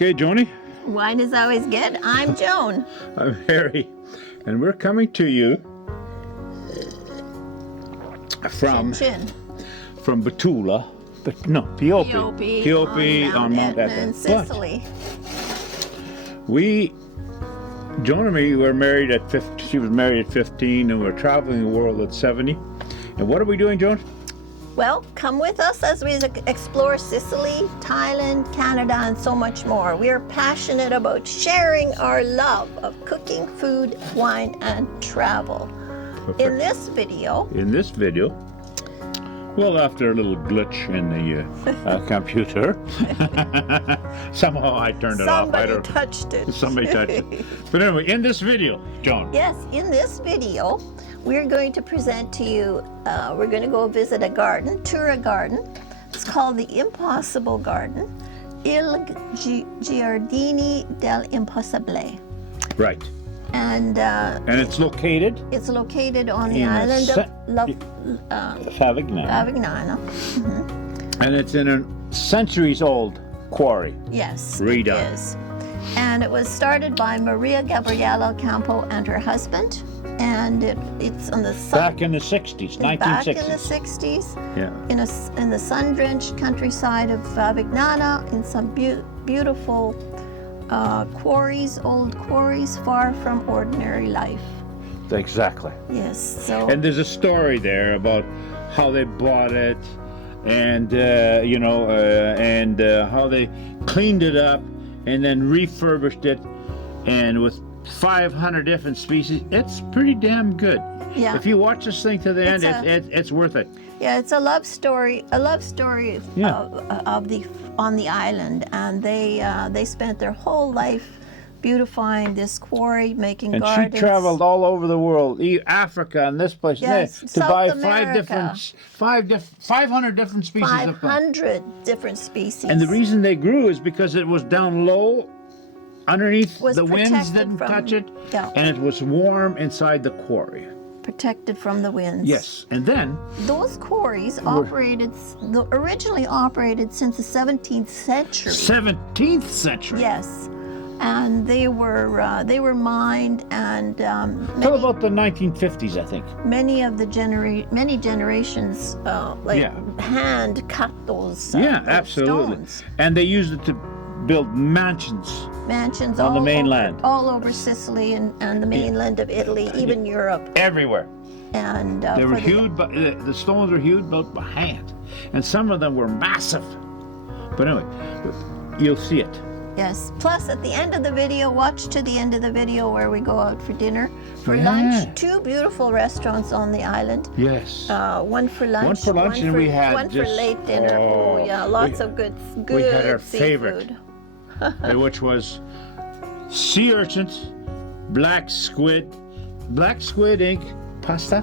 Okay, Joni? Wine is always good. I'm Joan. I'm Harry, and we're coming to you from Betula, but no, Piope on Mount Etna, in Sicily. Joan and me were married at 50. She was married at 15, and we're traveling the world at 70. And what are we doing, Joan? Well, come with us as we explore Sicily, Thailand, Canada, and so much more. We are passionate about sharing our love of cooking, food, wine, and travel. Perfect. In this video, well, after a little glitch in the computer, somehow I turned it off. Somebody touched it. Somebody touched it. But anyway, in this video, Joan. Yes, in this video, we're going to present to you, we're going to go visit a garden, tour a garden. It's called the Impossible Garden, Il Giardini dell'Impossibile. Right. And it's located? It's located on the island of Favignana. Favignana. Mm-hmm. And it's in a centuries-old quarry. Yes, Redone. it is. And it was started by Maria Gabriella Campo and her husband. And it's on the back in the 60s, 1960s. Back in the 60s. Yeah. In the sun-drenched countryside of Favignana, in some beautiful quarries, old quarries, far from ordinary life. Exactly. Yes. So. And there's a story there about how they bought it, and how they cleaned it up, and then refurbished it, and with 500 different species. It's pretty damn good. Yeah. If you watch this thing to the end, it's worth it. Yeah, it's a love story. On the island, and they spent their whole life beautifying this quarry, making gardens. And she traveled all over the world, Africa and this place, yes, to buy 500 different species. 500 different species. And the reason they grew is because it was down low, underneath, the winds didn't touch it, and it was warm inside the quarry. Protected from the winds. Yes, and then those quarries originally operated since the 17th century. 17th century. Yes, and they were mined, and till about the 1950s, I think. Many generations hand cut those. Absolutely. Stones. And they used it to build mansions on the mainland, all over Sicily and the mainland of Italy, even Europe, everywhere. And they were hewed, but the stones were hewed about by hand, and some of them were massive. But anyway, you'll see it. Yes. Plus, at the end of the video, watch to the end of the video where we go out for dinner, for lunch. 2 beautiful restaurants on the island. Yes. One for lunch. And we had one for late dinner. Lots of good. We had our seafood. favorite, which was sea urchins, black squid ink pasta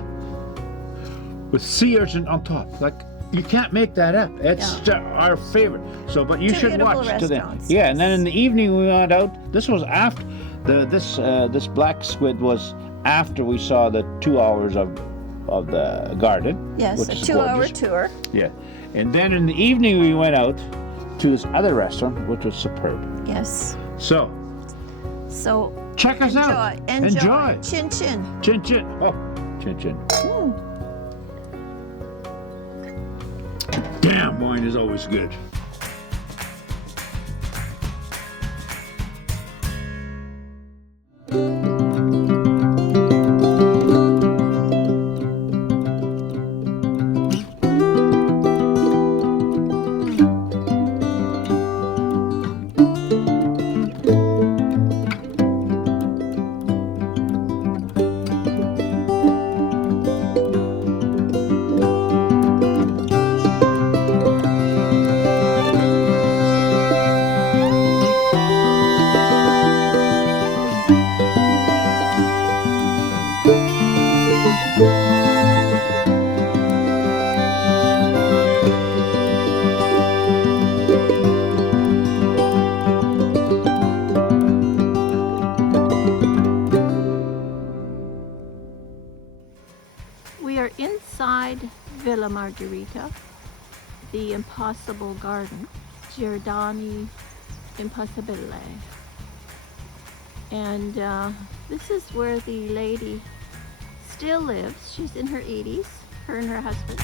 with sea urchin on top. Like, you can't make that up. It's our favorite. So, but you should watch to them. Yeah, and then in the evening we went out. This was after this black squid was after we saw the 2 hours of the garden. Yes, a 2-hour tour. Yeah, and then in the evening we went out to this other restaurant, which was superb. Yes. So check us out. Enjoy. Chin chin. Chin chin. Oh, chin chin. Damn, wine is always good. Inside Villa Margherita, the Impossible Garden, Giardini impossible. And this is where the lady still lives. She's in her 80s, her and her husband.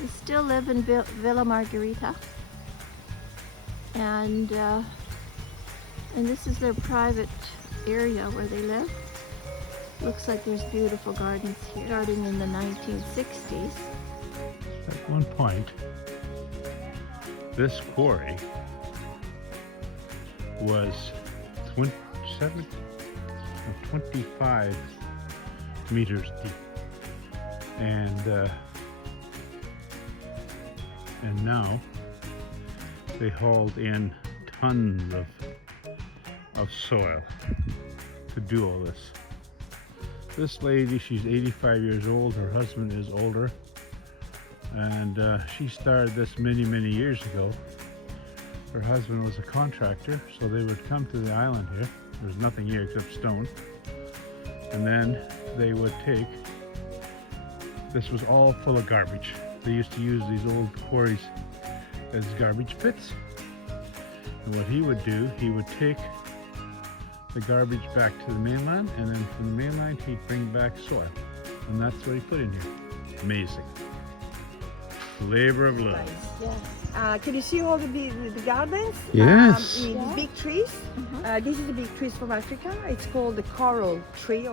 They still live in Villa Margherita. And this is their private area where they live. Looks like there's beautiful gardens here, starting in the 1960s. At one point, this quarry was 25 meters deep, and now they hauled in tons of soil to do all this. This lady, she's 85 years old. Her husband is older, and she started this many years ago. Her husband was a contractor, so they would come to the island here. There's nothing here except stone, and then they would take, this was all full of garbage. They used to use these old quarries as garbage pits, and what he would do, he would take the garbage back to the mainland, and then from the mainland he'd bring back soil, and that's what he put in here. Amazing. Labor of love. Yes. Can you see all the gardens? Yes. These big trees. This is a big tree from Africa. It's called the coral tree.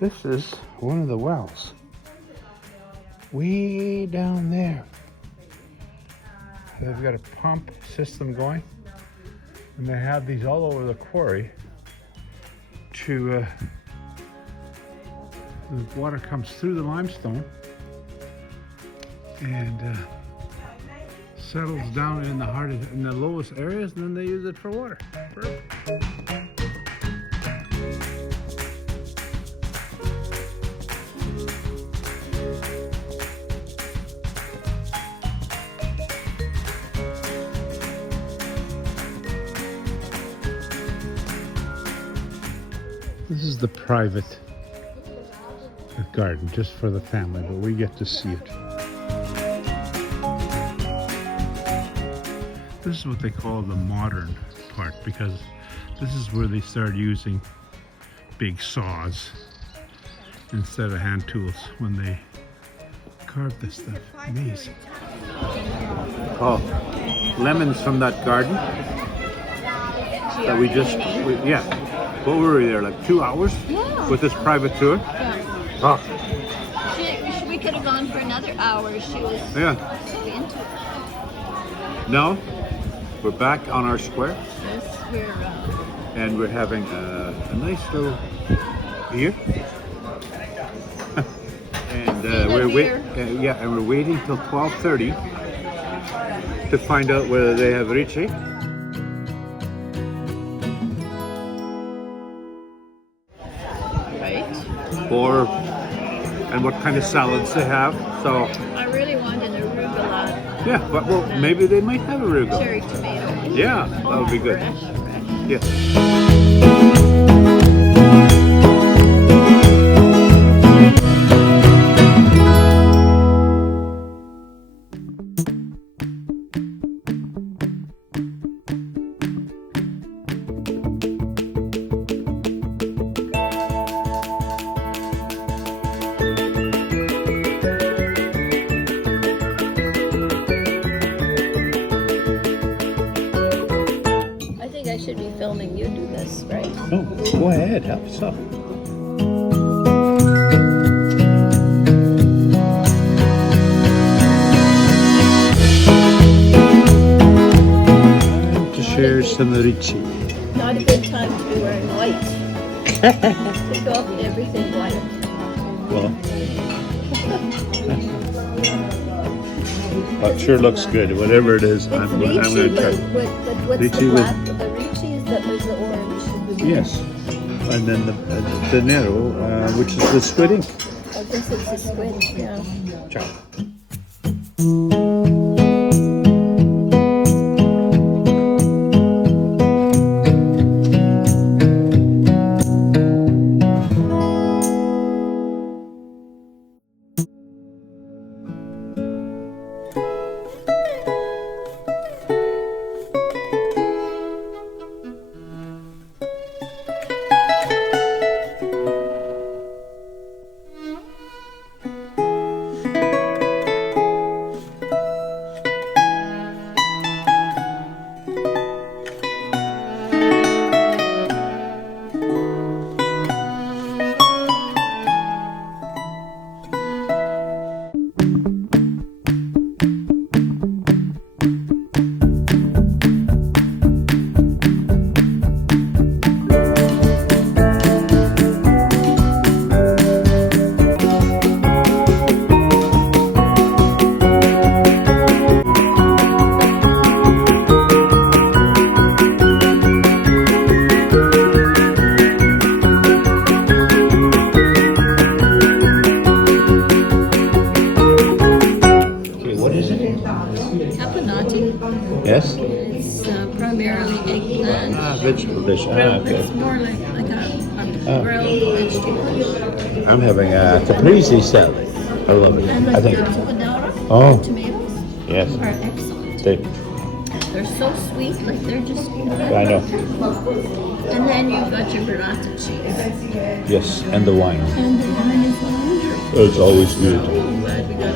This is one of the wells. Way down there. They've got a pump system going, and they have these all over the quarry to, the water comes through the limestone and settles down in the hardest, in the lowest areas, and then they use it for water. Perfect. This is the private garden, just for the family, but we get to see it. This is what they call the modern part, because this is where they started using big saws instead of hand tools when they carved this stuff. Amazing. Oh, lemons from that garden that we just, yeah. What were we there, like 2 hours? Yeah. With this private tour? Yeah. Oh. We could have gone for another hour. She was Yeah. so into it. Now we're back on our square, Yes, we're and we're having a nice little beer. And we're waiting till 12:30 to find out whether they have ricci. right. And what kind of salads they have. So I really want an arugula yeah, but well, maybe they might have arugula. cherry tomato. Yeah, that would be good. Fresh. Yes. I think I should be filming you do this, right? Oh, go ahead, help yourself. To share some ricci. Not a good time to be wearing white. Take off everything white. Well, it sure looks good. Whatever it is, I'm going to try. But what's Ricci the with- black? The ricci is the orange. Yes, and then the nero, which is the squid ink. I guess it's a squid, yeah. Ciao. Yes? It's primarily eggplant. Vegetable dish. It's more like a grilled vegetable. I'm having a caprese salad. I love it. And I the think. pomodoro Oh. tomatoes Yes. are excellent. They, They're so sweet, like they're just. I know. And then you've got your burrata cheese. Yes, and the wine. And the wine is wonderful. It's always good. I'm glad we got